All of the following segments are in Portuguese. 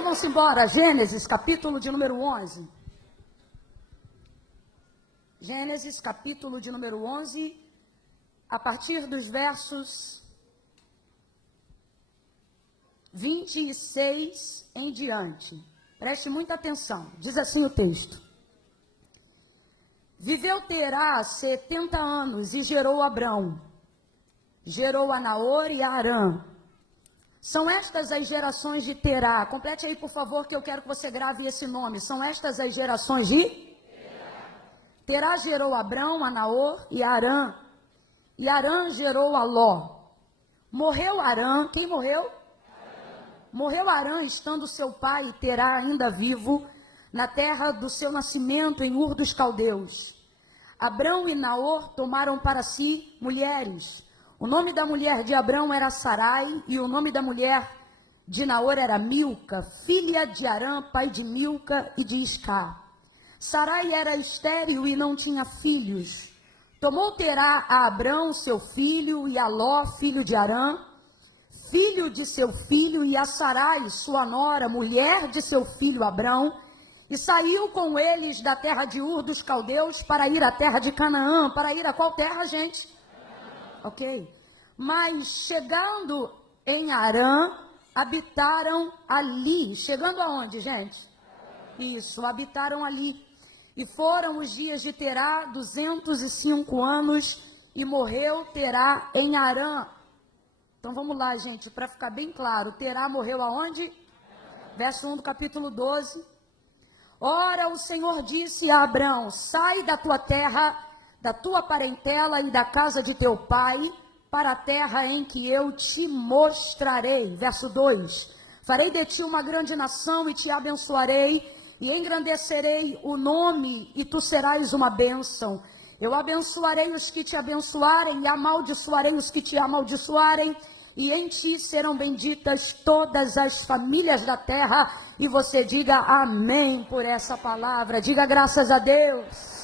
Então vamos embora. Gênesis, capítulo de número 11. Gênesis, capítulo de número 11, a partir dos versos 26 em diante. Preste muita atenção. Diz assim o texto. Viveu Terá 70 anos e gerou Abrão. Gerou a Naor e a Harã. São estas as gerações de Terá. Complete aí, por favor, que eu quero que você grave esse nome. São estas as gerações de Terá gerou Abrão, a Naor e a Harã. E Harã gerou a Ló. Morreu Harã. Quem morreu? Harã. Morreu Harã, estando seu pai Terá ainda vivo, na terra do seu nascimento, em Ur dos Caldeus. Abrão e Naor tomaram para si mulheres. O nome da mulher de Abrão era Sarai, e o nome da mulher de Naor era Milca, filha de Harã, pai de Milca e de Isca. Sarai era estéril e não tinha filhos. Tomou Terá a Abrão, seu filho, e a Ló, filho de Harã, filho de seu filho, e a Sarai, sua nora, mulher de seu filho Abrão, e saiu com eles da terra de Ur dos Caldeus para ir à terra de Canaã. Para ir a qual terra, gente? Ok. Mas chegando em Harã, habitaram ali. Chegando aonde, gente? Isso, habitaram ali. E foram os dias de Terá 205 anos, e morreu Terá em Harã. Então vamos lá, gente, para ficar bem claro. Terá morreu aonde? Verso 1 do capítulo 12. Ora, o Senhor disse a Abrão: sai da tua terra, da tua parentela e da casa de teu pai, para a terra em que eu te mostrarei. Verso 2. Farei de ti uma grande nação e te abençoarei, e engrandecerei o nome, e tu serás uma bênção. Eu abençoarei os que te abençoarem, e amaldiçoarei os que te amaldiçoarem, e em ti serão benditas todas as famílias da terra. E você diga amém por essa palavra. Diga graças a Deus.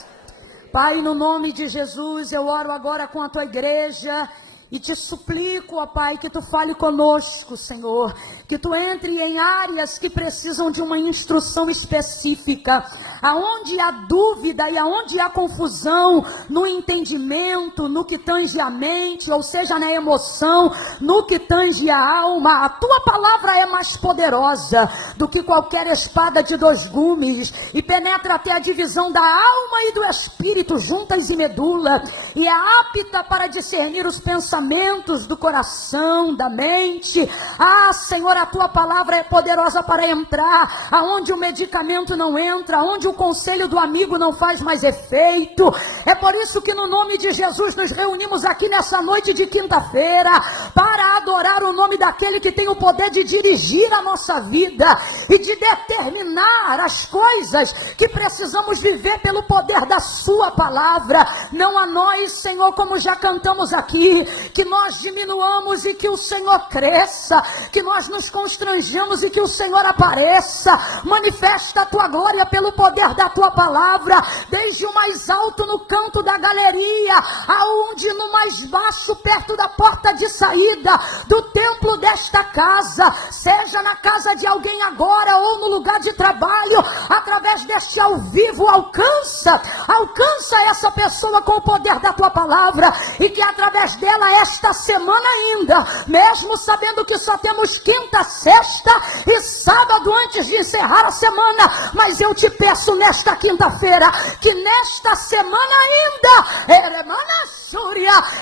Pai, no nome de Jesus, eu oro agora com a tua igreja e te suplico, ó Pai, que tu fale conosco, Senhor, que tu entre em áreas que precisam de uma instrução específica, aonde há dúvida e aonde há confusão no entendimento, no que tange a mente, ou seja, na emoção, no que tange a alma. A tua palavra é mais poderosa do que qualquer espada de dois gumes, e penetra até a divisão da alma e do espírito, juntas e medula, e é apta para discernir os pensamentos do coração, da mente. Ah, Senhor, a tua palavra é poderosa para entrar aonde o medicamento não entra, aonde o conselho do amigo não faz mais efeito. É por isso que no nome de Jesus nos reunimos aqui nessa noite de quinta-feira para adorar o nome daquele que tem o poder de dirigir a nossa vida e de determinar as coisas que precisamos viver pelo poder da sua palavra. Não a nós, Senhor, como já cantamos aqui, que nós diminuamos e que o Senhor cresça, que nós nos constranjamos e que o Senhor apareça. Manifesta a tua glória pelo poder da tua palavra, desde o mais alto no canto da galeria, aonde no mais baixo, perto da porta de saída do templo desta casa, seja na casa de alguém agora ou no lugar de trabalho, através deste ao vivo, alcança essa pessoa com o poder da tua palavra, e que através dela esta semana ainda, mesmo sabendo que só temos quinta, sexta e sábado antes de encerrar a semana, mas eu te peço nesta quinta-feira, que nesta semana ainda,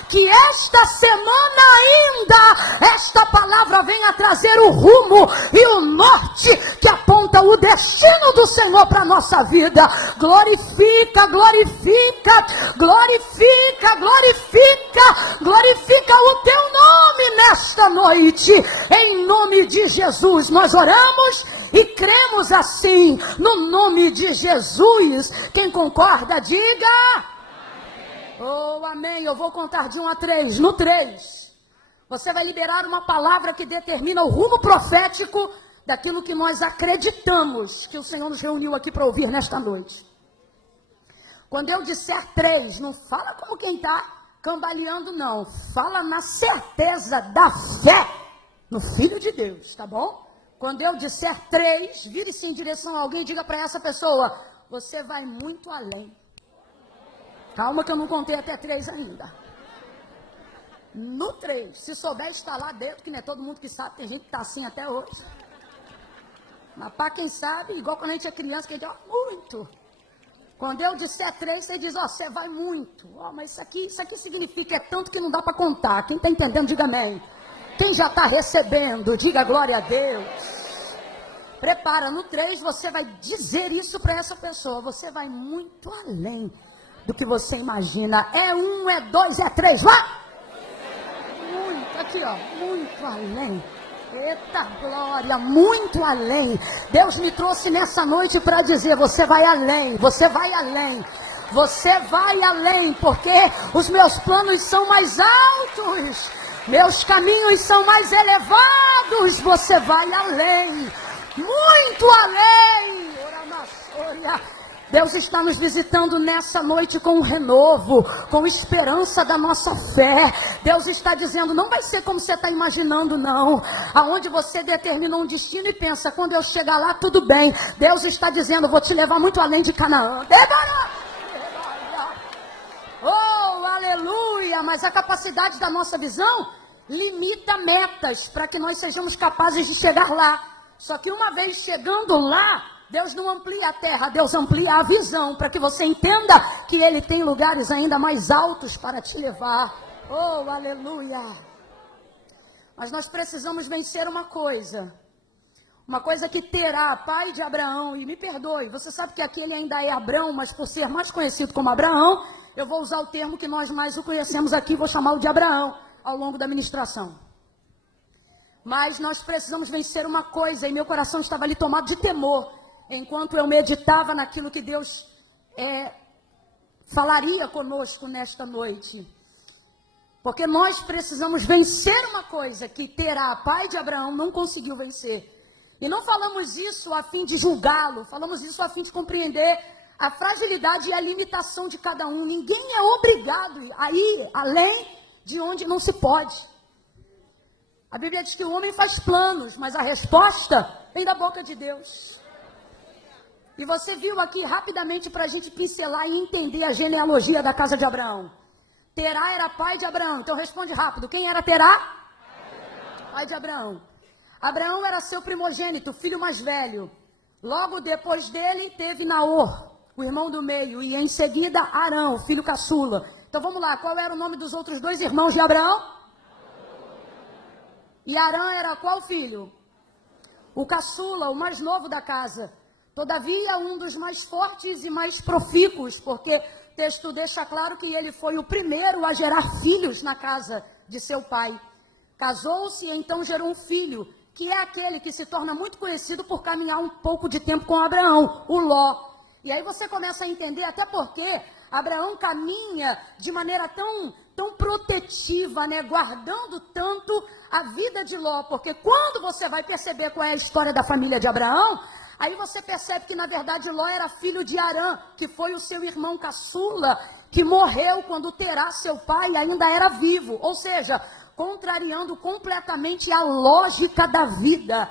que esta semana ainda, esta palavra venha trazer o rumo e o norte que aponta o destino do Senhor para a nossa vida. Glorifica, glorifica, glorifica, glorifica, glorifica o teu nome nesta noite. Em nome de Jesus nós oramos e cremos assim, no nome de Jesus. Quem concorda, diga amém. Oh, amém. Eu vou contar de 1 a 3. No 3, você vai liberar uma palavra que determina o rumo profético daquilo que nós acreditamos que o Senhor nos reuniu aqui para ouvir nesta noite. Quando eu disser 3, não fala como quem está cambaleando, não. Fala na certeza da fé no Filho de Deus, tá bom? Quando eu disser 3, vire-se em direção a alguém e diga para essa pessoa, você vai muito além. Calma que eu não contei até 3 ainda. No 3, se souber estar lá dentro, que não é todo mundo que sabe, tem gente que está assim até hoje. Mas para quem sabe, igual quando a gente é criança, que a gente diz, muito. Quando eu disser 3, você diz, você vai muito. Mas isso aqui significa, é tanto que não dá para contar. Quem está entendendo, diga amém. Quem já está recebendo, diga glória a Deus. Prepara, no 3 você vai dizer isso para essa pessoa. Você vai muito além do que você imagina. É 1, é 2, é 3, vá! Muito, aqui ó, muito além. Eita glória, muito além. Deus me trouxe nessa noite para dizer, você vai além, você vai além. Você vai além, porque os meus planos são mais altos. Meus caminhos são mais elevados. Você vai além, muito além. Deus está nos visitando nessa noite com um renovo, com esperança da nossa fé. Deus está dizendo, não vai ser como você está imaginando, não. Aonde você determinou um destino e pensa, quando eu chegar lá, tudo bem. Deus está dizendo, vou te levar muito além de Canaã. Oh, aleluia! Mas a capacidade da nossa visão limita metas para que nós sejamos capazes de chegar lá. Só que uma vez chegando lá, Deus não amplia a terra, Deus amplia a visão para que você entenda que Ele tem lugares ainda mais altos para te levar. Oh, aleluia! Mas nós precisamos vencer uma coisa que Terá, pai de Abraão, e me perdoe, você sabe que aqui ele ainda é Abrão, mas por ser mais conhecido como Abraão, eu vou usar o termo que nós mais o conhecemos aqui, vou chamá-lo de Abraão, ao longo da ministração. Mas nós precisamos vencer uma coisa, e meu coração estava ali tomado de temor, enquanto eu meditava naquilo que Deus falaria conosco nesta noite. Porque nós precisamos vencer uma coisa que Terá, pai de Abraão, não conseguiu vencer. E não falamos isso a fim de julgá-lo, falamos isso a fim de compreender a fragilidade e a limitação de cada um. Ninguém é obrigado a ir além de onde não se pode. A Bíblia diz que o homem faz planos, mas a resposta vem da boca de Deus. E você viu aqui rapidamente para a gente pincelar e entender a genealogia da casa de Abraão. Terá era pai de Abraão, então responde rápido, quem era Terá? Pai de Abraão. Abraão era seu primogênito, filho mais velho. Logo depois dele teve Naor, o irmão do meio, e em seguida Arão, filho caçula. Então vamos lá, qual era o nome dos outros 2 irmãos de Abraão? E Arão era qual filho? O caçula, o mais novo da casa. Todavia, um dos mais fortes e mais profícuos, porque o texto deixa claro que ele foi o primeiro a gerar filhos na casa de seu pai. Casou-se e então gerou um filho, que é aquele que se torna muito conhecido por caminhar um pouco de tempo com Abraão, o Ló. E aí você começa a entender até porque Abraão caminha de maneira tão protetiva, né, guardando tanto a vida de Ló, porque quando você vai perceber qual é a história da família de Abraão, aí você percebe que na verdade Ló era filho de Arã, que foi o seu irmão caçula, que morreu quando Terá, seu pai, ainda era vivo, ou seja, contrariando completamente a lógica da vida.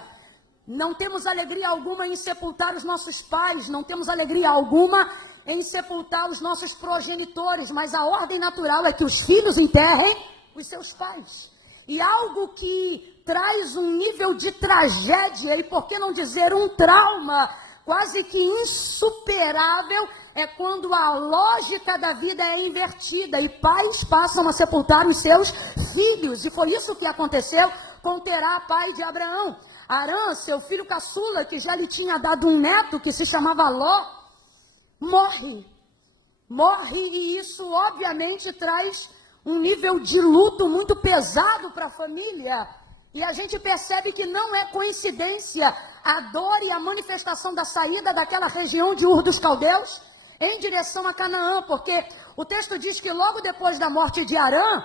Não temos alegria alguma em sepultar os nossos pais, não temos alegria alguma em sepultar os nossos progenitores, mas a ordem natural é que os filhos enterrem os seus pais. E algo que traz um nível de tragédia, e por que não dizer um trauma, quase que insuperável, é quando a lógica da vida é invertida e pais passam a sepultar os seus filhos. E foi isso que aconteceu com Terá, pai de Abraão. Arã, seu filho caçula, que já lhe tinha dado um neto que se chamava Ló, morre, e isso obviamente traz um nível de luto muito pesado para a família, e a gente percebe que não é coincidência a dor e a manifestação da saída daquela região de Ur dos Caldeus em direção a Canaã, porque o texto diz que logo depois da morte de Arã,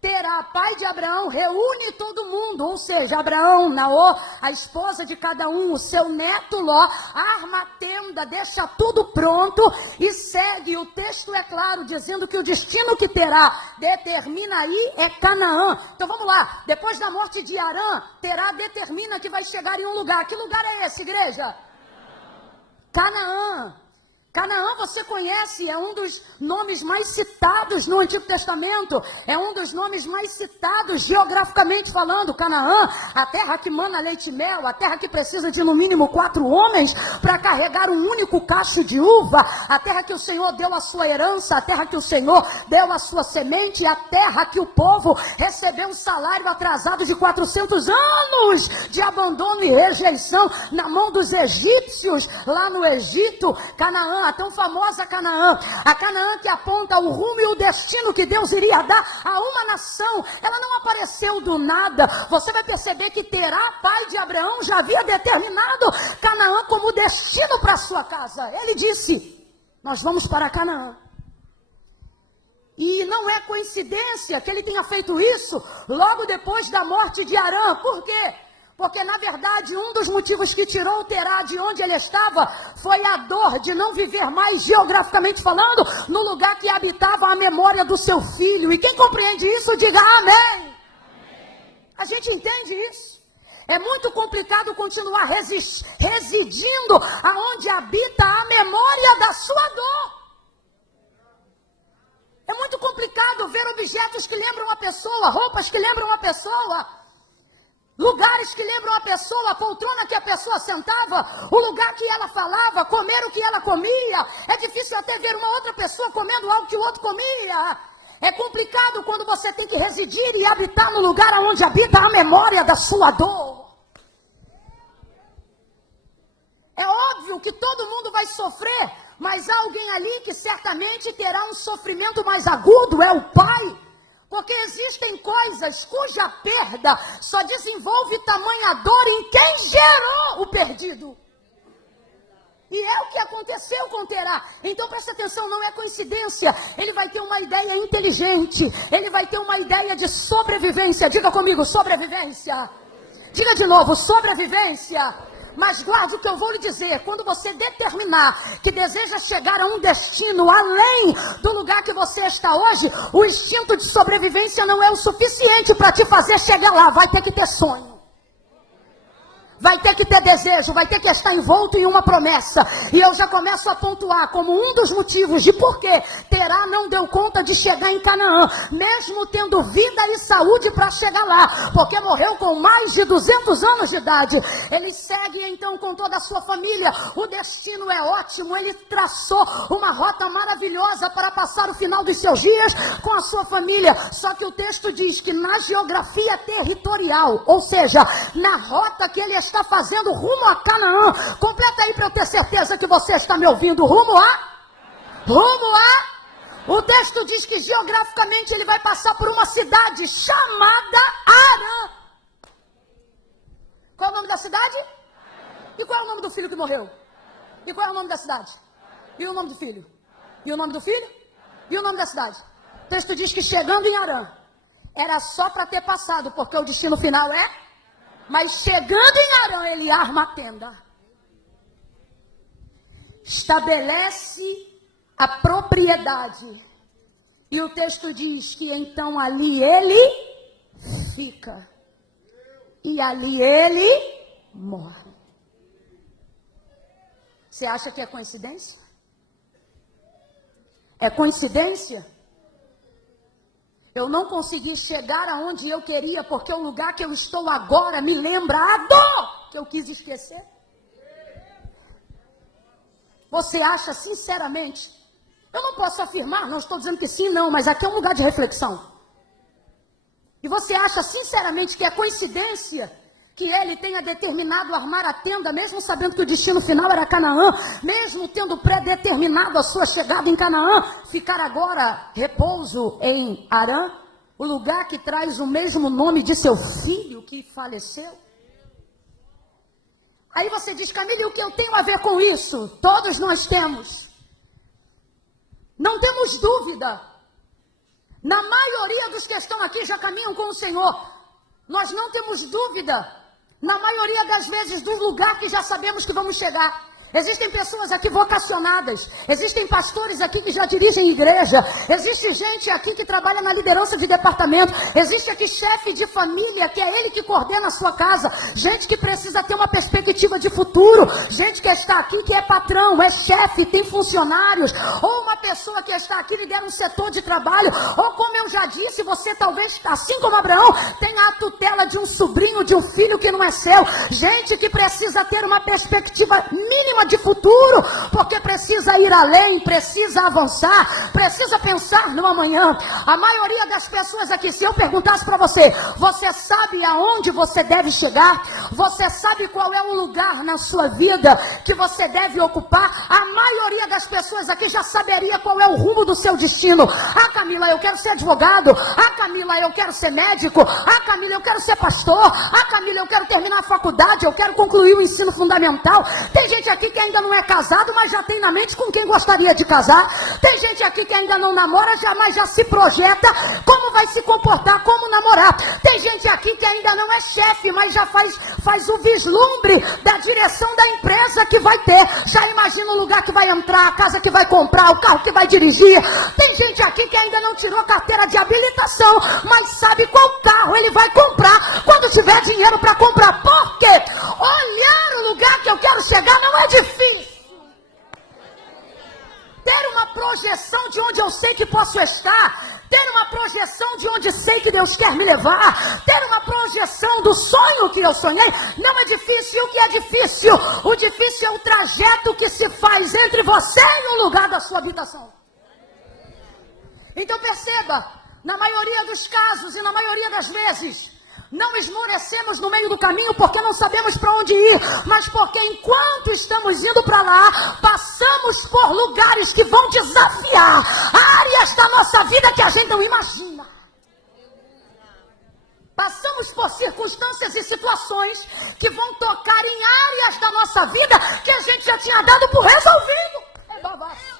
Terá, pai de Abraão, reúne todo mundo, ou seja, Abraão, Naor, a esposa de cada um, o seu neto Ló, arma a tenda, deixa tudo pronto e segue. O texto é claro, dizendo que o destino que Terá determina aí é Canaã. Então vamos lá, depois da morte de Arã, Terá determina que vai chegar em um lugar. Que lugar é esse, igreja? Canaã. Canaã, você conhece, é um dos nomes mais citados no Antigo Testamento, é um dos nomes mais citados geograficamente falando. Canaã, a terra que mana leite e mel, a terra que precisa de no mínimo 4 homens para carregar um único cacho de uva, a terra que o Senhor deu a sua herança, a terra que o Senhor deu a sua semente, a terra que o povo recebeu um salário atrasado de 400 anos de abandono e rejeição na mão dos egípcios, lá no Egito. Canaã, a tão famosa Canaã, a Canaã que aponta o rumo e o destino que Deus iria dar a uma nação, ela não apareceu do nada. Você vai perceber que Terá, pai de Abraão, já havia determinado Canaã como destino para sua casa. Ele disse: nós vamos para Canaã. E não é coincidência que ele tenha feito isso logo depois da morte de Arã. Por quê? Porque, na verdade, um dos motivos que tirou Terá de onde ele estava foi a dor de não viver mais, geograficamente falando, no lugar que habitava a memória do seu filho. E quem compreende isso, diga amém. A gente entende isso. É muito complicado continuar residindo aonde habita a memória da sua dor. É muito complicado ver objetos que lembram a pessoa, roupas que lembram a pessoa, lugares que lembram a pessoa, a poltrona que a pessoa sentava, o lugar que ela falava, comer o que ela comia. É difícil até ver uma outra pessoa comendo algo que o outro comia. É complicado quando você tem que residir e habitar no lugar onde habita a memória da sua dor. É óbvio que todo mundo vai sofrer, mas há alguém ali que certamente terá um sofrimento mais agudo, é o pai. Porque existem coisas cuja perda só desenvolve tamanha dor em quem gerou o perdido. E é o que aconteceu com Terá. Então presta atenção, não é coincidência. Ele vai ter uma ideia inteligente. Ele vai ter uma ideia de sobrevivência. Diga comigo, sobrevivência. Diga de novo, sobrevivência. Mas guarde o que eu vou lhe dizer. Quando você determinar que deseja chegar a um destino além do lugar que você está hoje, o instinto de sobrevivência não é o suficiente para te fazer chegar lá. Vai ter que ter sonho. Vai ter que ter desejo, vai ter que estar envolto em uma promessa. E eu já começo a pontuar como um dos motivos de por que Terá não deu conta de chegar em Canaã, mesmo tendo vida e saúde para chegar lá, porque morreu com mais de 200 anos de idade. Ele segue então com toda a sua família. O destino é ótimo, ele traçou uma rota maravilhosa para passar o final dos seus dias com a sua família. Só que o texto diz que na geografia territorial, ou seja, na rota que ele está fazendo rumo a Canaã, completa aí para eu ter certeza que você está me ouvindo, rumo a, o texto diz que geograficamente ele vai passar por uma cidade chamada Arã. Qual é o nome da cidade? E qual é o nome do filho que morreu? E qual é o nome da cidade? E o nome do filho? E o nome do filho? E o nome da cidade? O texto diz que chegando em Arã, era só para ter passado, porque o destino final é... Mas chegando em Arã, ele arma a tenda. Estabelece a propriedade. E o texto diz que então ali ele fica. E ali ele morre. Você acha que é coincidência? É coincidência? Eu não consegui chegar aonde eu queria, porque o lugar que eu estou agora me lembra a dor que eu quis esquecer. Você acha sinceramente? Eu não posso afirmar, não estou dizendo que sim, não, mas aqui é um lugar de reflexão. E você acha sinceramente que é coincidência que ele tenha determinado armar a tenda, mesmo sabendo que o destino final era Canaã, mesmo tendo predeterminado a sua chegada em Canaã, ficar agora repouso em Arã, o lugar que traz o mesmo nome de seu filho que faleceu? Aí você diz, Camila, e o que eu tenho a ver com isso? Todos nós temos. Não temos dúvida. Na maioria dos que estão aqui já caminham com o Senhor. Nós não temos dúvida, na maioria das vezes, do lugar que já sabemos que vamos chegar. Existem pessoas aqui vocacionadas, existem pastores aqui que já dirigem igreja, existe gente aqui que trabalha na liderança de departamento, existe aqui chefe de família, que é ele que coordena a sua casa, gente que precisa ter uma perspectiva de futuro, gente que está aqui que é patrão, é chefe, tem funcionários, ou uma pessoa que está aqui lidera um setor de trabalho, ou como eu já disse, você talvez, assim como Abraão, tenha a tutela de um sobrinho, de um filho que não é seu, gente que precisa ter uma perspectiva mínima de futuro, porque precisa ir além, precisa avançar, precisa pensar no amanhã. A maioria das pessoas aqui, se eu perguntasse para você, você sabe aonde você deve chegar? Você sabe qual é o lugar na sua vida que você deve ocupar? A maioria das pessoas aqui já saberia qual é o rumo do seu destino. Ah, Camila, eu quero ser advogado. Ah, Camila, eu quero ser médico. Ah, Camila, eu quero ser pastor. Ah, Camila, eu quero terminar a faculdade, eu quero concluir o ensino fundamental. Tem gente aqui que ainda não é casado, mas já tem na mente com quem gostaria de casar. Tem gente aqui que ainda não namora, mas já se projeta como vai se comportar, como namorar. Tem gente aqui que ainda não é chefe, mas já faz o vislumbre da direção da empresa que vai ter. Já imagina o lugar que vai entrar, a casa que vai comprar, o carro que vai dirigir. Tem gente aqui que ainda não tirou carteira de habilitação, mas sabe qual carro ele vai comprar quando tiver dinheiro para comprar. Por quê? Olhar o lugar que eu quero chegar não é difícil. Ter uma projeção de onde eu sei que posso estar, ter uma projeção de onde sei que Deus quer me levar, ter uma projeção do sonho que eu sonhei, não é difícil. O que é difícil? O difícil é o trajeto que se faz entre você e o lugar da sua habitação. Então perceba, na maioria dos casos e na maioria das vezes, não esmorecemos no meio do caminho porque não sabemos para onde ir, mas porque enquanto estamos indo para lá, passamos por lugares que vão desafiar áreas da nossa vida que a gente não imagina. Passamos por circunstâncias e situações que vão tocar em áreas da nossa vida que a gente já tinha dado por resolvido. É babado.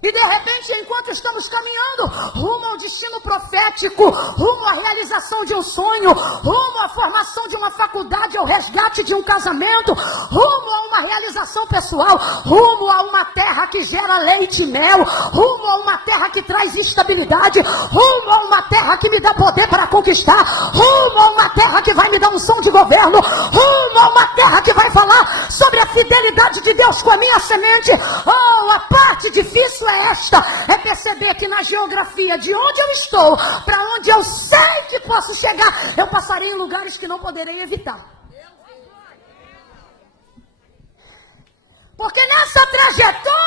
E de repente, enquanto estamos caminhando rumo ao destino profético, rumo à realização de um sonho, rumo à formação de uma faculdade, ao resgate de um casamento, rumo a uma realização pessoal, rumo a uma terra que gera leite e mel, rumo a uma terra que traz estabilidade, rumo a uma terra que me dá poder para conquistar, rumo a uma terra que vai me dar unção de governo, rumo a uma terra que vai falar sobre a fidelidade de Deus com a minha semente. Oh, a parte difícil é esta, é perceber que na geografia de onde eu estou, para onde eu sei que posso chegar, eu passarei em lugares que não poderei evitar. Porque nessa trajetória,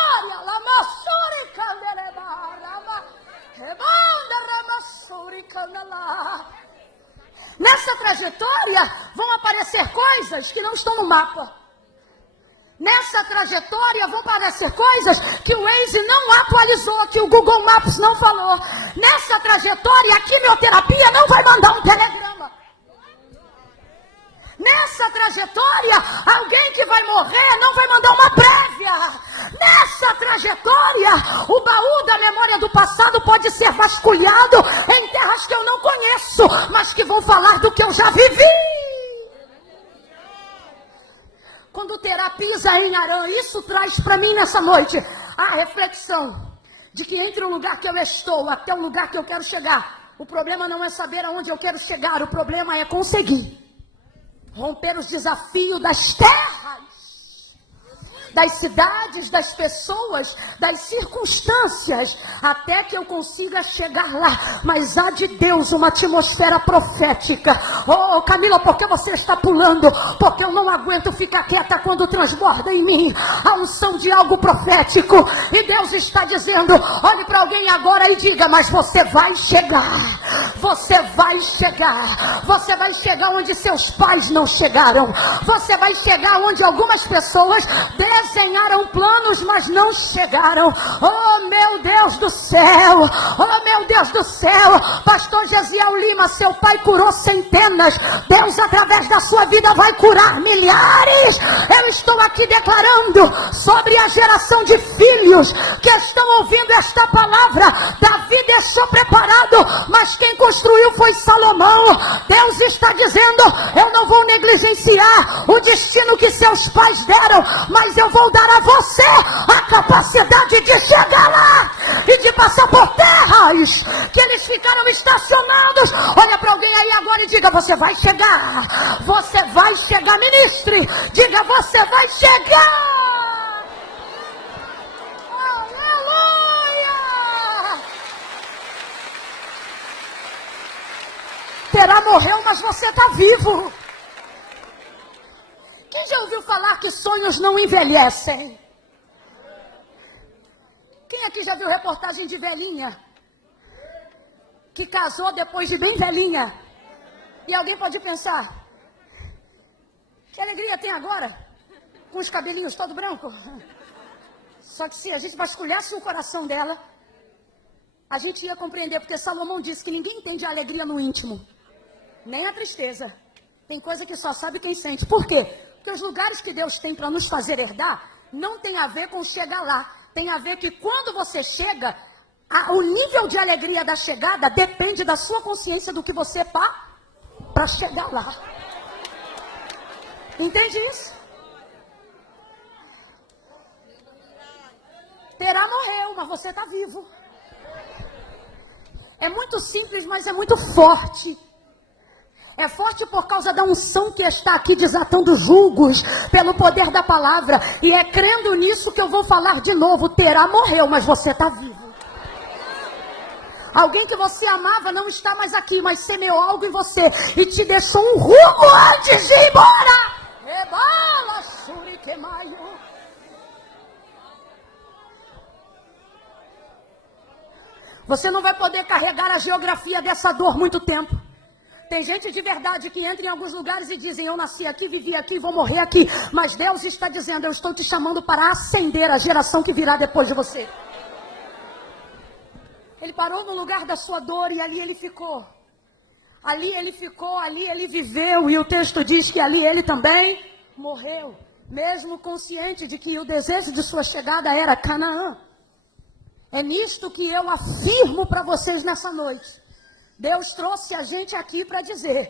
nessa trajetória vão aparecer coisas que não estão no mapa. Nessa trajetória vão aparecer coisas que o Waze não atualizou, que o Google Maps não falou. Nessa trajetória, a quimioterapia não vai mandar um telegrama. Nessa trajetória, alguém que vai morrer não vai mandar uma prévia. Nessa trajetória, o baú da memória do passado pode ser vasculhado em terras que eu não conheço, mas que vão falar do que eu já vivi. Quando Terá pisa em Harã, isso traz para mim nessa noite a reflexão de que entre o lugar que eu estou até o lugar que eu quero chegar, o problema não é saber aonde eu quero chegar, o problema é conseguir romper os desafios das terras, das cidades, das pessoas, das circunstâncias, até que eu consiga chegar lá. Mas há de Deus uma atmosfera profética. Oh, Camila, por que você está pulando? Porque eu não aguento ficar quieta quando transborda em mim a unção de algo profético. E Deus está dizendo, olhe para alguém agora e diga, mas você vai chegar. Você vai chegar. Você vai chegar onde seus pais não chegaram. Você vai chegar onde algumas pessoas desenharam planos, mas não chegaram. Oh, meu Deus do céu. Oh, meu Deus do céu. Pastor Gesiel Lima, seu pai curou centenas. Deus, através da sua vida, vai curar milhares. Eu estou aqui declarando sobre a geração de filhos que estão ouvindo esta palavra. Davi deixou preparado, mas quem construiu foi Salomão. Deus está dizendo: eu não vou negligenciar o destino que seus pais deram, mas eu vou dar a você a capacidade de chegar lá e de passar por terras que eles ficaram estacionados. Olha para alguém aí agora e diga: você vai chegar. Você vai chegar, ministre. Diga: você vai chegar. Terá morreu, mas você está vivo. Quem já ouviu falar que sonhos não envelhecem? Quem aqui já viu reportagem de velhinha que casou depois de bem velhinha? E alguém pode pensar: que alegria tem agora, com os cabelinhos todo branco? Só que se a gente vasculhasse o coração dela, a gente ia compreender, porque Salomão disse que ninguém entende a alegria no íntimo, nem a tristeza. Tem coisa que só sabe quem sente. Por quê? Porque os lugares que Deus tem para nos fazer herdar não tem a ver com chegar lá. Tem a ver que quando você chega, o nível de alegria da chegada depende da sua consciência do que você para chegar lá. Entende isso? Terá morreu, mas você está vivo. É muito simples, mas é muito forte. É forte por causa da unção que está aqui desatando julgos pelo poder da palavra. E é crendo nisso que eu vou falar de novo. Terá morreu, mas você está vivo. Alguém que você amava não está mais aqui, mas semeou algo em você e te deixou um rumo antes de ir embora. Rebala, suriquemaio. Você não vai poder carregar a geografia dessa dor muito tempo. Tem gente de verdade que entra em alguns lugares e dizem: eu nasci aqui, vivi aqui, vou morrer aqui. Mas Deus está dizendo: eu estou te chamando para ascender a geração que virá depois de você. Ele parou no lugar da sua dor e ali ele ficou. Ali ele ficou, ali ele viveu. E o texto diz que ali ele também morreu. Mesmo consciente de que o desejo de sua chegada era Canaã. É nisto que eu afirmo para vocês nessa noite. Deus trouxe a gente aqui para dizer: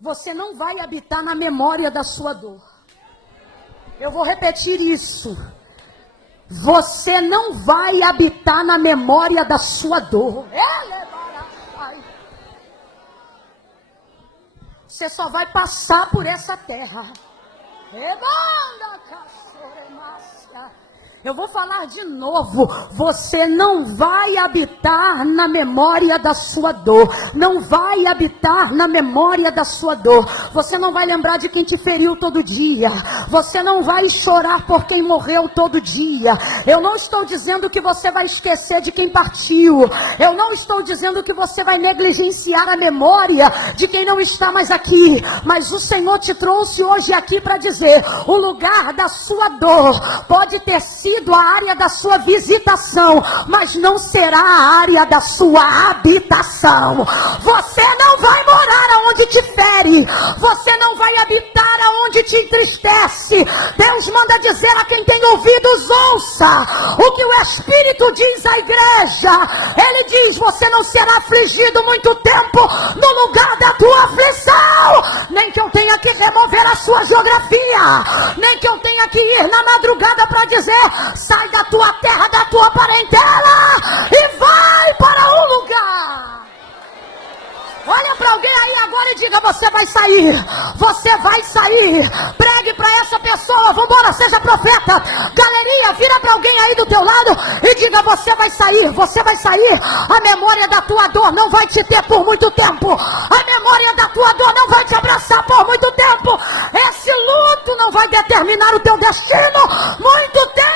você não vai habitar na memória da sua dor. Eu vou repetir isso. Você não vai habitar na memória da sua dor. Você só vai passar por essa terra. Eu vou falar de novo. Você não vai habitar na memória da sua dor. Não vai habitar na memória da sua dor. Você não vai lembrar de quem te feriu todo dia. Você não vai chorar por quem morreu todo dia. Eu não estou dizendo que você vai esquecer de quem partiu. Eu não estou dizendo que você vai negligenciar a memória de quem não está mais aqui. Mas o Senhor te trouxe hoje aqui para dizer: o lugar da sua dor pode ter sido a área da sua visitação, mas não será a área da sua habitação. Você não vai morar aonde te fere. Você não vai habitar aonde te entristece. Deus manda dizer a quem tem ouvidos: ouça o que o Espírito diz à igreja. Ele diz: você não será afligido muito tempo no lugar da tua aflição. Nem que eu tenha que remover a sua geografia, nem que eu tenha que ir na madrugada para dizer: sai da tua terra, da tua parentela e vai para um lugar. Olha para alguém aí agora e diga: você vai sair. Você vai sair. Pregue para essa pessoa. Vambora, seja profeta. Galerinha, vira para alguém aí do teu lado e diga: você vai sair. Você vai sair. A memória da tua dor não vai te ter por muito tempo. A memória da tua dor não vai te abraçar por muito tempo. Esse luto não vai determinar o teu destino muito tempo.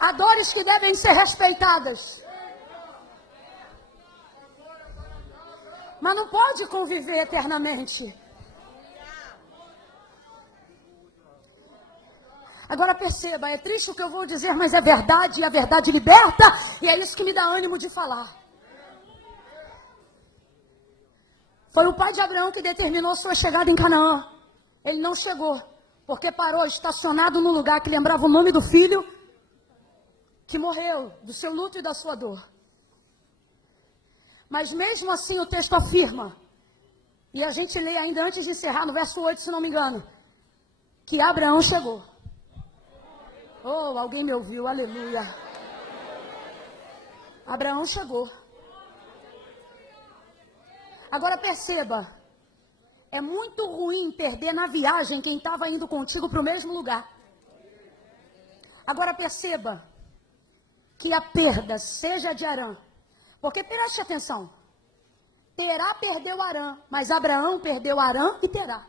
Há dores que devem ser respeitadas. Mas não pode conviver eternamente. Agora perceba, é triste o que eu vou dizer, mas é verdade, e a verdade liberta, e é isso que me dá ânimo de falar. Foi o pai de Abraão que determinou sua chegada em Canaã. Ele não chegou, porque parou estacionado num lugar que lembrava o nome do filho que morreu, do seu luto e da sua dor. Mas mesmo assim o texto afirma, e a gente lê ainda antes de encerrar, no verso 8, se não me engano, que Abraão chegou. Oh, alguém me ouviu, aleluia. Abraão chegou. Agora perceba, é muito ruim perder na viagem quem estava indo contigo para o mesmo lugar. Agora perceba que a perda seja de Arã, porque preste atenção, Terá perdeu Arã, mas Abraão perdeu Arã e Terá.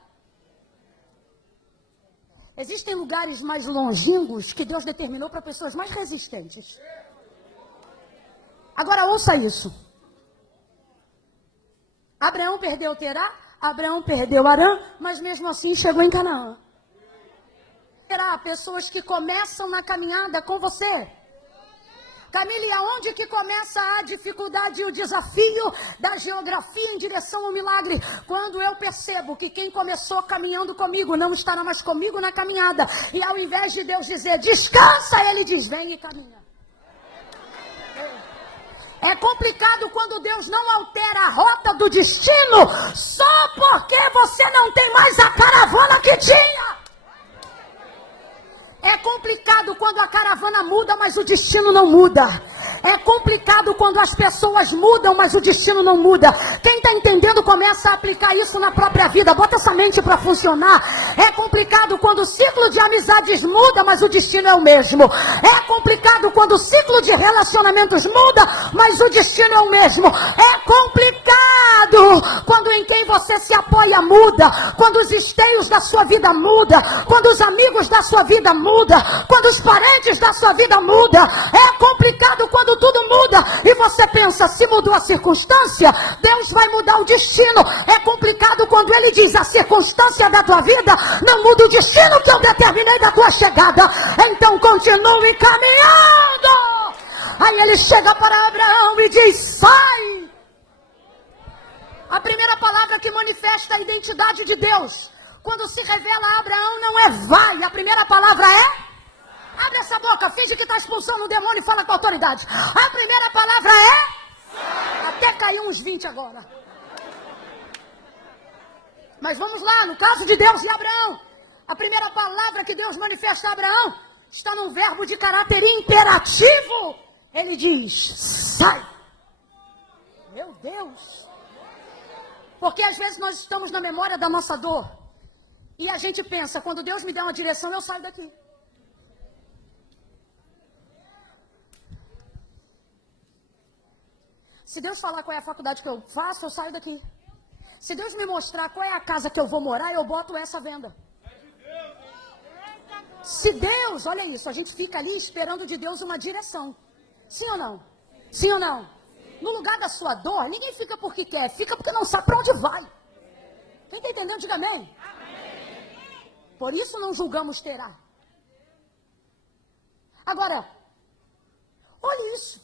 Existem lugares mais longínquos que Deus determinou para pessoas mais resistentes. Agora ouça isso. Abraão perdeu Terá, Abraão perdeu Arã, mas mesmo assim chegou em Canaã. Terá pessoas que começam na caminhada com você. Camille, aonde que começa a dificuldade e o desafio da geografia em direção ao milagre? Quando eu percebo que quem começou caminhando comigo não estará mais comigo na caminhada. E ao invés de Deus dizer, descansa, Ele diz, vem e caminha. É complicado quando Deus não altera a rota do destino só porque você não tem mais a caravana que tinha. É complicado quando a caravana muda, mas o destino não muda. É complicado quando as pessoas mudam, mas o destino não muda. Quem está entendendo começa a aplicar isso na própria vida. Bota essa mente para funcionar. É complicado quando o ciclo de amizades muda, mas o destino é o mesmo. É complicado quando o ciclo de relacionamentos muda, mas o destino é o mesmo. É complicado quando em quem você se apoia muda, quando os esteios da sua vida mudam, quando os amigos da sua vida mudam, quando os parentes da sua vida mudam. É complicado quando tudo muda e você pensa, se mudou a circunstância, Deus vai mudar o destino. É complicado quando Ele diz, a circunstância da tua vida não muda o destino que eu determinei da tua chegada. Então continue caminhando. Aí Ele chega para Abraão e diz, sai. A primeira palavra que manifesta a identidade de Deus quando se revela a Abraão não é vai, a primeira palavra é abre essa boca, finge que está expulsando um demônio e fala com autoridade. A primeira palavra é até caiu uns 20 agora. Mas vamos lá, no caso de Deus e Abraão, a primeira palavra que Deus manifesta a Abraão está num verbo de caráter imperativo. Ele diz, sai. Meu Deus. Porque às vezes nós estamos na memória da nossa dor. E a gente pensa, quando Deus me der uma direção, eu saio daqui. Se Deus falar qual é a faculdade que eu faço, eu saio daqui. Se Deus me mostrar qual é a casa que eu vou morar, eu boto essa à venda. Se Deus, olha isso, a gente fica ali esperando de Deus uma direção. Sim ou não? Sim ou não? No lugar da sua dor, ninguém fica porque quer, fica porque não sabe para onde vai. Quem está entendendo, diga amém. Por isso não julgamos Terá. Agora, olha isso.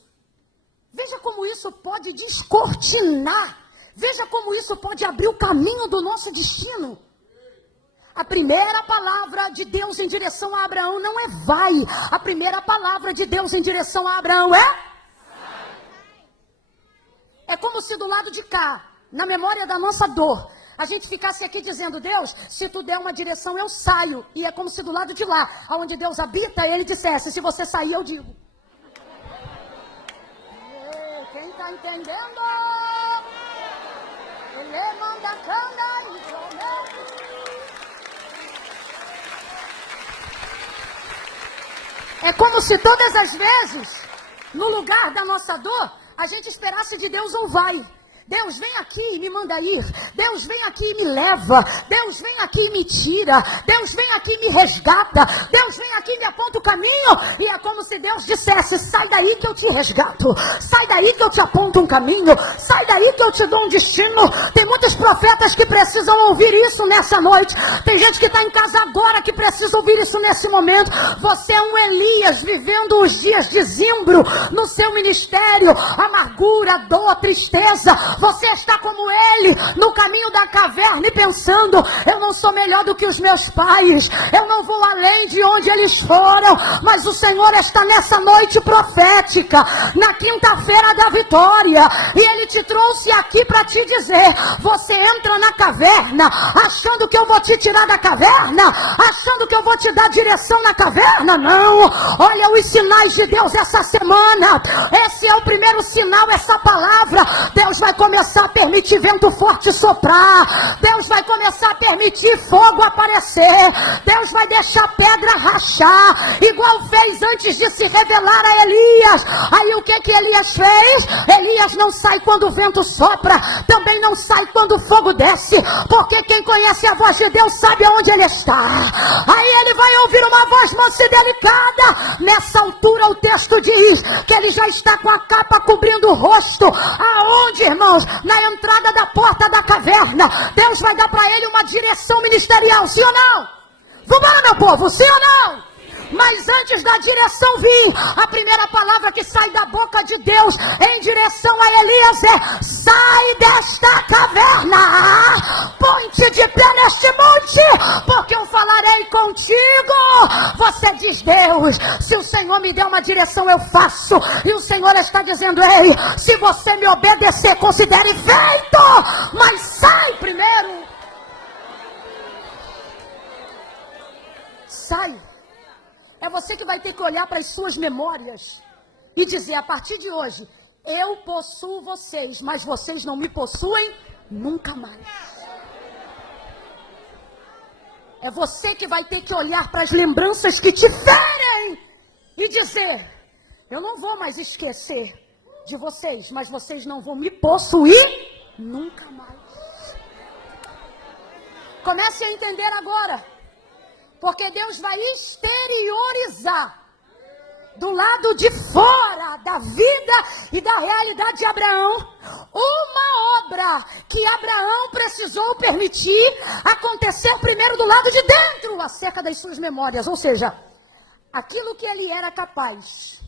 Veja como isso pode descortinar. Veja como isso pode abrir o caminho do nosso destino. A primeira palavra de Deus em direção a Abraão não é vai. A primeira palavra de Deus em direção a Abraão é como se do lado de cá, na memória da nossa dor, a gente ficasse aqui dizendo, Deus, se tu der uma direção, eu saio. E é como se do lado de lá, onde Deus habita, Ele dissesse, se você sair, eu digo. Ei, quem está entendendo? Ele manda cana e promete. É como se todas as vezes, no lugar da nossa dor, a gente esperasse de Deus um vai. Deus, vem aqui e me manda ir. Deus, vem aqui e me leva. Deus, vem aqui e me tira. Deus, vem aqui e me resgata. Deus, vem aqui e me aponta o caminho. E é como se Deus dissesse: sai daí que eu te resgato. Sai daí que eu te aponto um caminho. Sai daí que eu te dou um destino. Tem muitos profetas que precisam ouvir isso nessa noite. Tem gente que está em casa agora que precisa ouvir isso nesse momento. Você é um Elias vivendo os dias de zimbro no seu ministério. Amargura, dor, tristeza. Você está como ele, no caminho da caverna e pensando: eu não sou melhor do que os meus pais, eu não vou além de onde eles foram. Mas o Senhor está nessa noite profética, na quinta-feira da vitória, e ele te trouxe aqui para te dizer: você entra na caverna achando que eu vou te tirar da caverna, achando que eu vou te dar direção na caverna? Não. Olha os sinais de Deus essa semana. Esse é o primeiro sinal, essa palavra. Deus vai começar a permitir vento forte soprar. Deus vai começar a permitir fogo aparecer. Deus vai deixar pedra rachar, igual fez antes de se revelar a Elias. Aí o que Elias fez? Elias não sai quando o vento sopra, também não sai quando o fogo desce, porque quem conhece a voz de Deus sabe aonde ele está. Aí ele vai ouvir uma voz mansa e delicada. Nessa altura o texto diz que ele já está com a capa cobrindo o rosto. Aonde, irmãos? Na entrada da porta da caverna. Deus vai dar para ele uma direção ministerial, sim ou não? Vamos lá, meu povo, sim ou não? Mas antes da direção vir, a primeira palavra que sai da boca de Deus em direção a Elias é: sai desta caverna, ponte de pé neste monte, porque eu falarei contigo. Você diz: Deus, se o Senhor me der uma direção eu faço. E o Senhor está dizendo: ei, se você me obedecer, considere feito, mas sai primeiro. Sai. É você que vai ter que olhar para as suas memórias e dizer: a partir de hoje, eu possuo vocês, mas vocês não me possuem nunca mais. É você que vai ter que olhar para as lembranças que te ferem e dizer: eu não vou mais esquecer de vocês, mas vocês não vão me possuir nunca mais. Comece a entender agora. Porque Deus vai exteriorizar do lado de fora da vida e da realidade de Abraão uma obra que Abraão precisou permitir acontecer primeiro do lado de dentro, acerca das suas memórias. Ou seja, aquilo que ele era capaz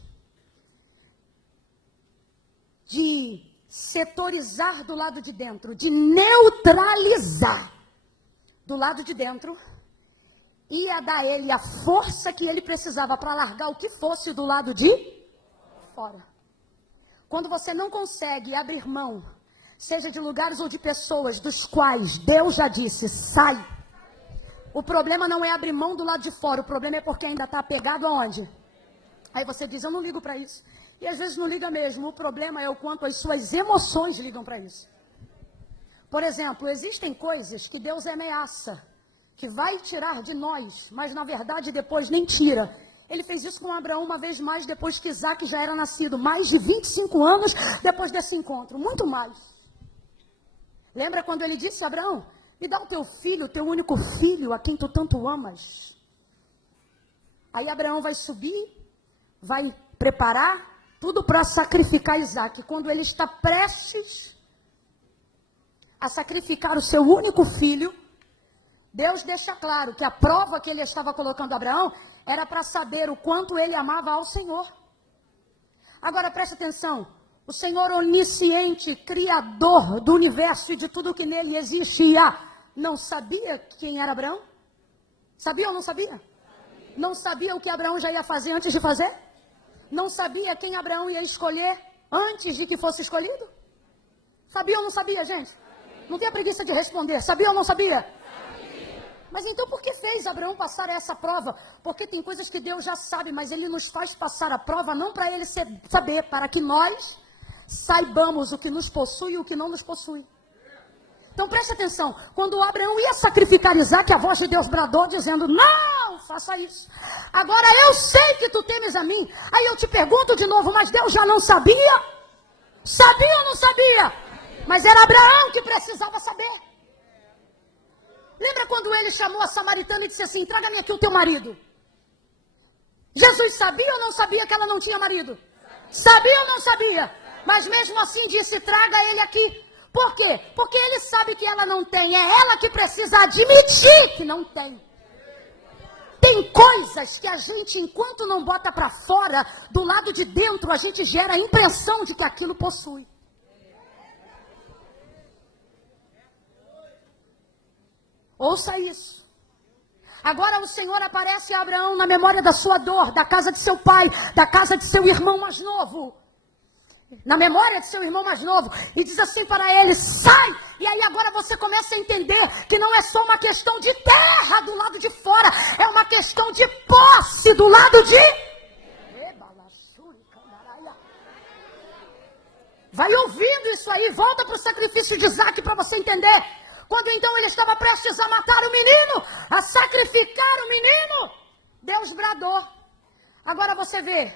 de setorizar do lado de dentro, de neutralizar do lado de dentro, ia dar a ele a força que ele precisava para largar o que fosse do lado de fora. Quando você não consegue abrir mão, seja de lugares ou de pessoas dos quais Deus já disse: sai. O problema não é abrir mão do lado de fora, o problema é porque ainda está apegado aonde? Aí você diz: eu não ligo para isso. E às vezes não liga mesmo. O problema é o quanto as suas emoções ligam para isso. Por exemplo, existem coisas que Deus ameaça, que vai tirar de nós, mas na verdade depois nem tira. Ele fez isso com Abraão uma vez mais, depois que Isaac já era nascido, mais de 25 anos depois desse encontro, muito mais. Lembra quando ele disse: Abraão, me dá o teu filho, o teu único filho, a quem tu tanto amas. Aí Abraão vai subir, vai preparar tudo para sacrificar Isaac. Quando ele está prestes a sacrificar o seu único filho, Deus deixa claro que a prova que ele estava colocando a Abraão era para saber o quanto ele amava ao Senhor. Agora preste atenção: o Senhor onisciente, criador do universo e de tudo que nele existia, não sabia quem era Abraão? Sabia ou não sabia? Não sabia o que Abraão já ia fazer antes de fazer? Não sabia quem Abraão ia escolher antes de que fosse escolhido? Sabia ou não sabia, gente? Não tenha preguiça de responder. Sabia ou não sabia? Mas então por que fez Abraão passar essa prova? Porque tem coisas que Deus já sabe, mas ele nos faz passar a prova não para ele saber, para que nós saibamos o que nos possui e o que não nos possui. Então preste atenção, quando Abraão ia sacrificar Isaac, a voz de Deus bradou dizendo: não, faça isso. Agora eu sei que tu temes a mim. Aí eu te pergunto de novo, mas Deus já não sabia? Sabia ou não sabia? Mas era Abraão que precisava saber. Lembra quando ele chamou a samaritana e disse assim, traga-me aqui o teu marido? Jesus sabia ou não sabia que ela não tinha marido? Sabia ou não sabia? Mas mesmo assim disse, traga ele aqui. Por quê? Porque ele sabe que ela não tem. É ela que precisa admitir que não tem. Tem coisas que a gente, enquanto não bota para fora, do lado de dentro, a gente gera a impressão de que aquilo possui. Ouça isso. Agora o Senhor aparece a Abraão na memória da sua dor, da casa de seu pai, da casa de seu irmão mais novo. Na memória de seu irmão mais novo. E diz assim para ele, sai! E aí agora você começa a entender que não é só uma questão de terra do lado de fora. É uma questão de posse do lado de... Vai ouvindo isso aí. Volta para o sacrifício de Isaac para você entender. Quando então ele estava prestes a matar o menino, a sacrificar o menino, Deus bradou. Agora você vê.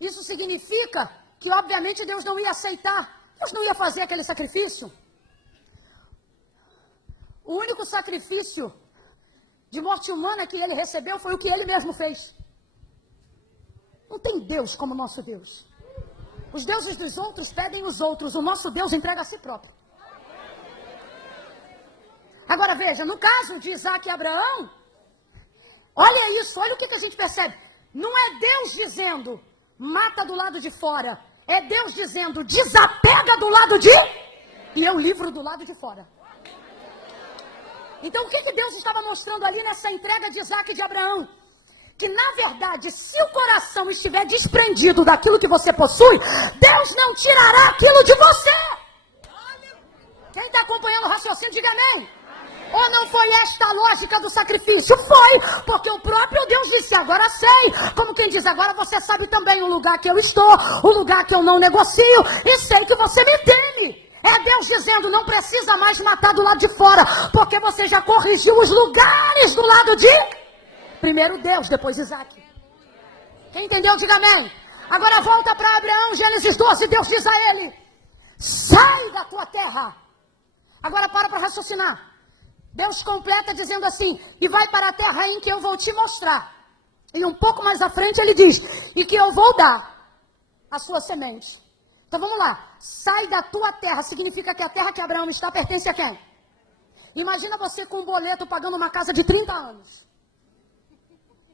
Isso significa que obviamente Deus não ia aceitar. Deus não ia fazer aquele sacrifício. O único sacrifício de morte humana que ele recebeu foi o que ele mesmo fez. Não tem Deus como o nosso Deus. Os deuses dos outros pedem os outros. O nosso Deus entrega a si próprio. Agora veja, no caso de Isaac e Abraão, olha isso, olha o que a gente percebe. Não é Deus dizendo, mata do lado de fora. É Deus dizendo, desapega do lado de... E eu livro do lado de fora. Então o que Deus estava mostrando ali nessa entrega de Isaac e de Abraão? Que na verdade, se o coração estiver desprendido daquilo que você possui, Deus não tirará aquilo de você. Quem está acompanhando o raciocínio, diga amém. Ou não foi esta a lógica do sacrifício? Foi, porque o próprio Deus disse, agora sei. Como quem diz, agora você sabe também o lugar que eu estou, o lugar que eu não negocio, e sei que você me teme. É Deus dizendo, não precisa mais matar do lado de fora, porque você já corrigiu os lugares do lado de... Primeiro Deus, depois Isaac. Quem entendeu, diga amém. Agora volta para Abraão, Gênesis 12, Deus diz a ele, sai da tua terra. Agora para raciocinar. Deus completa dizendo assim, e vai para a terra em que eu vou te mostrar. E um pouco mais à frente ele diz, e que eu vou dar a sua semente. Então vamos lá, sai da tua terra, significa que a terra que Abraão está pertence a quem? Imagina você com um boleto pagando uma casa de 30 anos.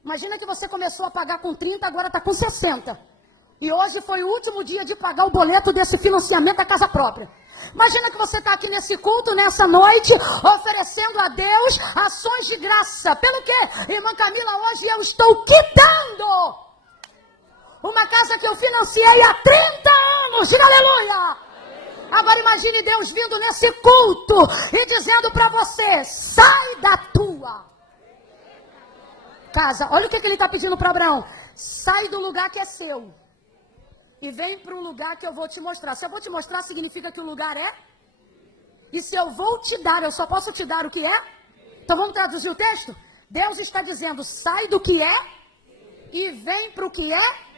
Imagina que você começou a pagar com 30, agora está com 60. E hoje foi o último dia de pagar o boleto desse financiamento da casa própria. Imagina que você está aqui nesse culto, nessa noite, oferecendo a Deus ações de graça. Pelo quê? Irmã Camila, hoje eu estou quitando uma casa que eu financiei há 30 anos. Diga aleluia! Agora imagine Deus vindo nesse culto e dizendo para você, sai da tua casa. Olha o que ele está pedindo para Abraão. Sai do lugar que é seu. E vem para um lugar que eu vou te mostrar. Se eu vou te mostrar, significa que o lugar é? E se eu vou te dar, eu só posso te dar o que é? Então vamos traduzir o texto? Deus está dizendo, sai do que é e vem para o que é?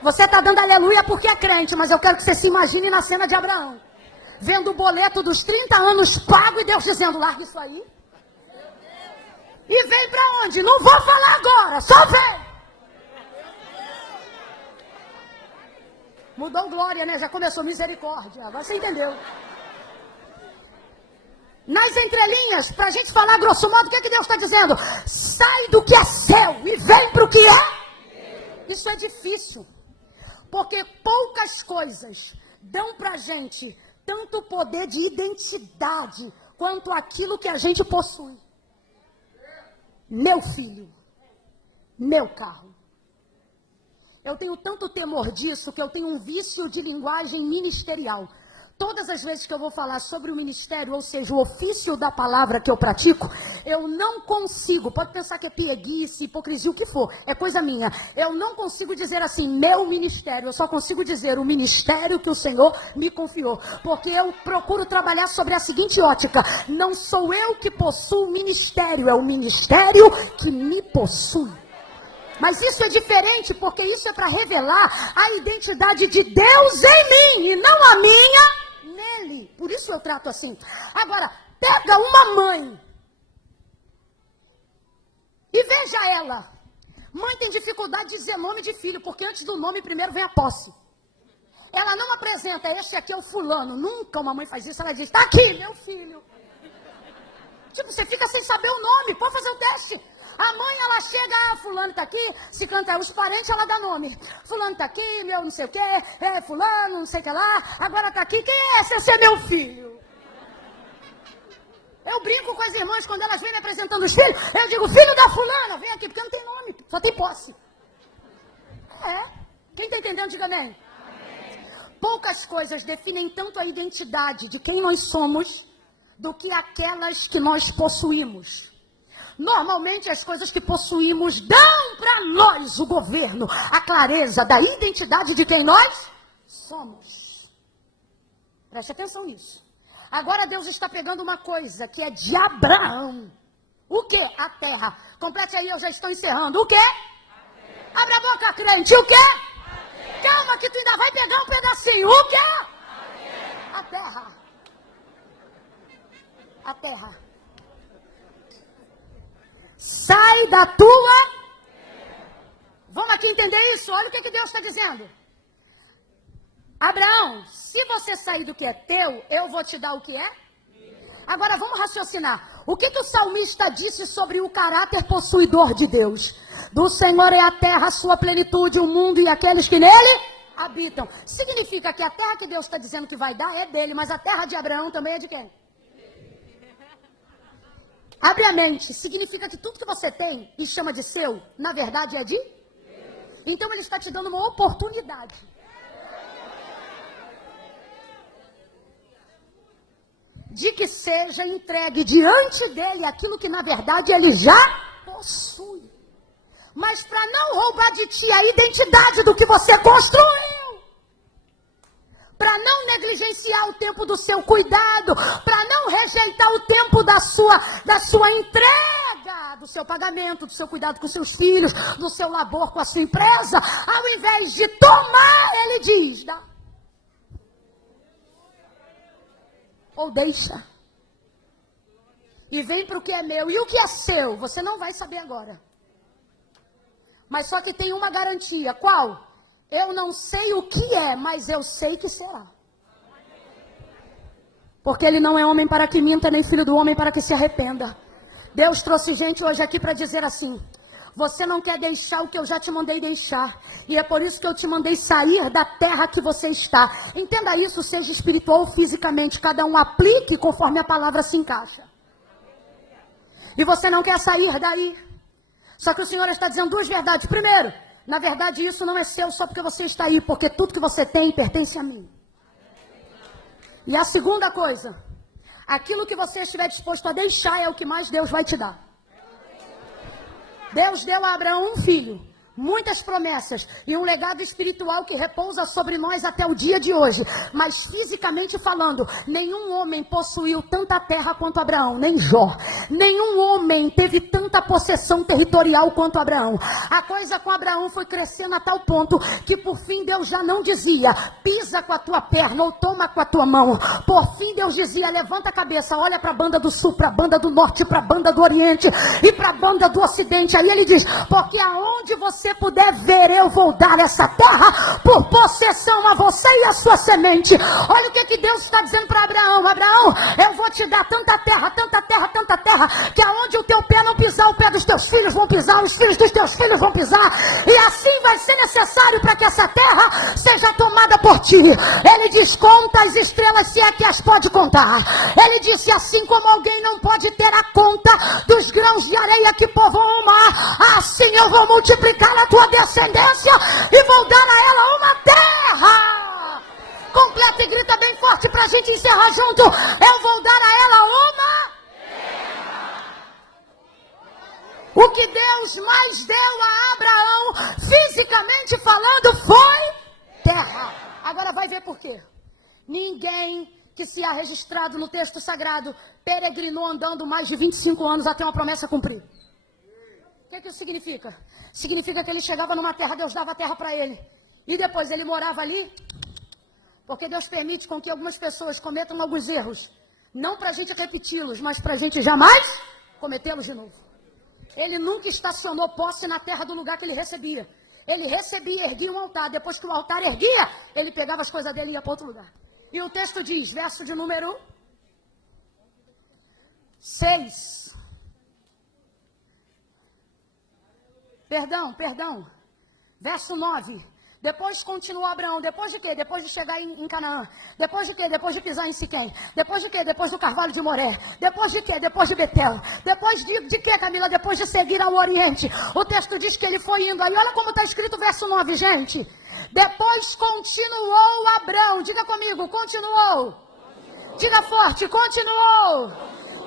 Você está dando aleluia porque é crente, mas eu quero que você se imagine na cena de Abraão. Vendo o boleto dos 30 anos pago e Deus dizendo, larga isso aí. E vem para onde? Não vou falar agora, só vem. Mudou glória, né? Já começou misericórdia. Agora você entendeu. Nas entrelinhas, para a gente falar grosso modo, o que é que Deus está dizendo? Sai do que é seu e vem para o que é. Isso é difícil. Porque poucas coisas dão para a gente tanto poder de identidade quanto aquilo que a gente possui. Meu filho, meu carro. Eu tenho tanto temor disso que eu tenho um vício de linguagem ministerial. Todas as vezes que eu vou falar sobre o ministério, ou seja, o ofício da palavra que eu pratico, eu não consigo, pode pensar que é pieguice, hipocrisia, o que for, é coisa minha. Eu não consigo dizer assim, meu ministério, eu só consigo dizer o ministério que o Senhor me confiou. Porque eu procuro trabalhar sobre a seguinte ótica, não sou eu que possuo o ministério, é o ministério que me possui. Mas isso é diferente, porque isso é para revelar a identidade de Deus em mim, e não a minha nele. Por isso eu trato assim. Agora, pega uma mãe e veja ela. Mãe tem dificuldade de dizer nome de filho, porque antes do nome primeiro vem a posse. Ela não apresenta, este aqui é o fulano. Nunca uma mãe faz isso, ela diz, tá aqui, meu filho. Tipo, você fica sem saber o nome, pode fazer o teste. A mãe, ela chega, fulano tá aqui, se cantar os parentes, ela dá nome. Fulano tá aqui, meu não sei o quê, fulano, não sei o que lá, agora tá aqui, quem é esse? Esse é meu filho. Eu brinco com as irmãs, quando elas vêm me apresentando os filhos, eu digo, filho da fulana, vem aqui, porque não tem nome, só tem posse. Quem tá entendendo, diga amém. Poucas coisas definem tanto a identidade de quem nós somos, do que aquelas que nós possuímos. Normalmente as coisas que possuímos dão para nós o governo, a clareza da identidade de quem nós somos. Preste atenção nisso. Agora Deus está pegando uma coisa que é de Abraão. O que? A terra. Complete aí, eu já estou encerrando. O que? Abre a boca, crente. O que? Calma que tu ainda vai pegar um pedacinho. O que? A terra. A terra. Sai da tua. Vamos aqui entender isso? Olha o que Deus está dizendo. Abraão, se você sair do que é teu, eu vou te dar o que é? Agora vamos raciocinar. O que o salmista disse sobre o caráter possuidor de Deus? Do Senhor é a terra, a sua plenitude, o mundo e aqueles que nele habitam. Significa que a terra que Deus está dizendo que vai dar é dele, mas a terra de Abraão também é de quem? Abre a mente. Significa que tudo que você tem e chama de seu, na verdade é de? Então ele está te dando uma oportunidade. De que seja entregue diante dele aquilo que na verdade ele já possui. Mas para não roubar de ti a identidade do que você construiu. Para não negligenciar o tempo do seu cuidado, para não rejeitar o tempo da sua entrega, do seu pagamento, do seu cuidado com seus filhos, do seu labor com a sua empresa, ao invés de tomar, ele diz, dá. Ou deixa. E vem para o que é meu. E o que é seu, você não vai saber agora. Mas só que tem uma garantia. Qual? Eu não sei o que é, mas eu sei que será. Porque ele não é homem para que minta, nem filho do homem para que se arrependa. Deus trouxe gente hoje aqui para dizer assim: você não quer deixar o que eu já te mandei deixar. E é por isso que eu te mandei sair da terra que você está. Entenda isso, seja espiritual ou fisicamente. Cada um aplique conforme a palavra se encaixa. E você não quer sair daí. Só que o Senhor está dizendo duas verdades. Primeiro, na verdade isso não é seu só porque você está aí. Porque tudo que você tem pertence a mim. E a segunda coisa, aquilo que você estiver disposto a deixar é o que mais Deus vai te dar. Deus deu a Abraão um filho, muitas promessas e um legado espiritual que repousa sobre nós até o dia de hoje. Mas fisicamente falando, nenhum homem possuiu tanta terra quanto Abraão, nem Jó. Nenhum homem teve tanta possessão territorial quanto Abraão. A coisa com Abraão foi crescendo a tal ponto que por fim Deus já não dizia, pisa com a tua perna ou toma com a tua mão. Por fim Deus dizia, levanta a cabeça, olha para a banda do sul, para a banda do norte, para a banda do oriente e para a banda do ocidente. Aí ele diz, porque aonde você puder ver, eu vou dar essa terra por possessão a você e a sua semente. Olha o que Deus está dizendo para Abraão. Abraão, eu vou te dar tanta terra, tanta terra, tanta terra, que aonde o teu pé não pisar, o pé dos teus filhos vão pisar, os filhos dos teus filhos vão pisar, e assim vai ser necessário para que essa terra seja tomada por ti. Ele diz, conta as estrelas se é que as pode contar. Ele disse, assim como alguém não pode ter a conta dos grãos de areia que povoam o mar, assim eu vou multiplicar a tua descendência e vou dar a ela uma terra. Completa e grita bem forte para a gente encerrar junto. Eu vou dar a ela uma terra. O que Deus mais deu a Abraão, fisicamente falando, foi terra. Agora vai ver por quê. Ninguém que se há registrado no texto sagrado peregrinou andando mais de 25 anos até uma promessa cumprir. O que isso significa? Significa que ele chegava numa terra, Deus dava a terra para ele. E depois ele morava ali, porque Deus permite com que algumas pessoas cometam alguns erros. Não para a gente repeti-los, mas para a gente jamais cometê-los de novo. Ele nunca estacionou posse na terra do lugar que ele recebia. Ele recebia, erguia um altar. Depois que o altar erguia, ele pegava as coisas dele e ia para outro lugar. E o texto diz, verso de número 6. Perdão. Verso 9. Depois continuou Abraão. Depois de quê? Depois de chegar em Canaã. Depois de quê? Depois de pisar em Siquém. Depois de quê? Depois do Carvalho de Moré. Depois de quê? Depois de Betel. Depois de quê, Camila? Depois de seguir ao Oriente. O texto diz que ele foi indo. Aí olha como está escrito o verso 9, gente. Depois continuou Abraão. Diga comigo, continuou. Diga forte, continuou.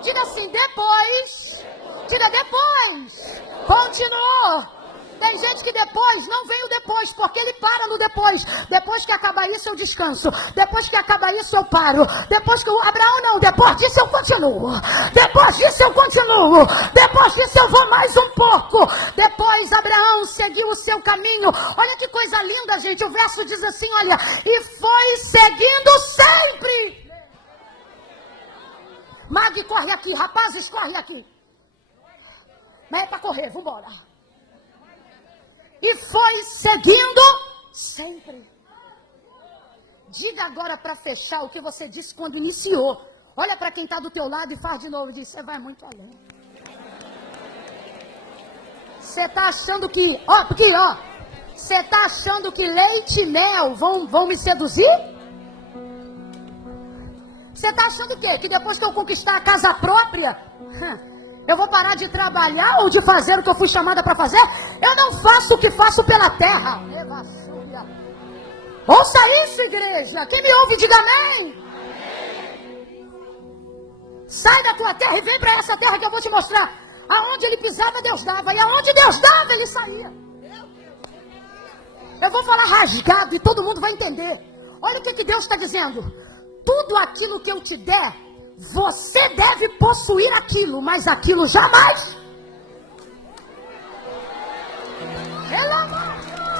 Diga assim, depois. Diga depois. Continuou. Tem gente que depois, não vem o depois, porque ele para no depois. Depois que acabar isso eu descanso. Depois que acabar isso eu paro. Depois que o Abraão não, depois disso eu continuo. Depois disso eu continuo. Depois disso eu vou mais um pouco. Depois Abraão seguiu o seu caminho. Olha que coisa linda, gente. O verso diz assim, olha, e foi seguindo sempre. Mag, corre aqui, rapazes, corre aqui. Mas é para correr, vambora. E foi seguindo sempre. Diga agora para fechar o que você disse quando iniciou. Olha para quem está do teu lado e faz de novo. Diz, você vai muito além. Você está achando que... Você está achando que leite e mel vão me seduzir? Você está achando o quê? Que depois que eu conquistar a casa própria... eu vou parar de trabalhar ou de fazer o que eu fui chamada para fazer? Eu não faço o que faço pela terra. Ouça isso, igreja. Quem me ouve, diga amém. Sai da tua terra e vem para essa terra que eu vou te mostrar. Aonde ele pisava, Deus dava. E aonde Deus dava, ele saía. Eu vou falar rasgado e todo mundo vai entender. Olha o que Deus está dizendo. Tudo aquilo que eu te der, você deve possuir aquilo, mas aquilo jamais.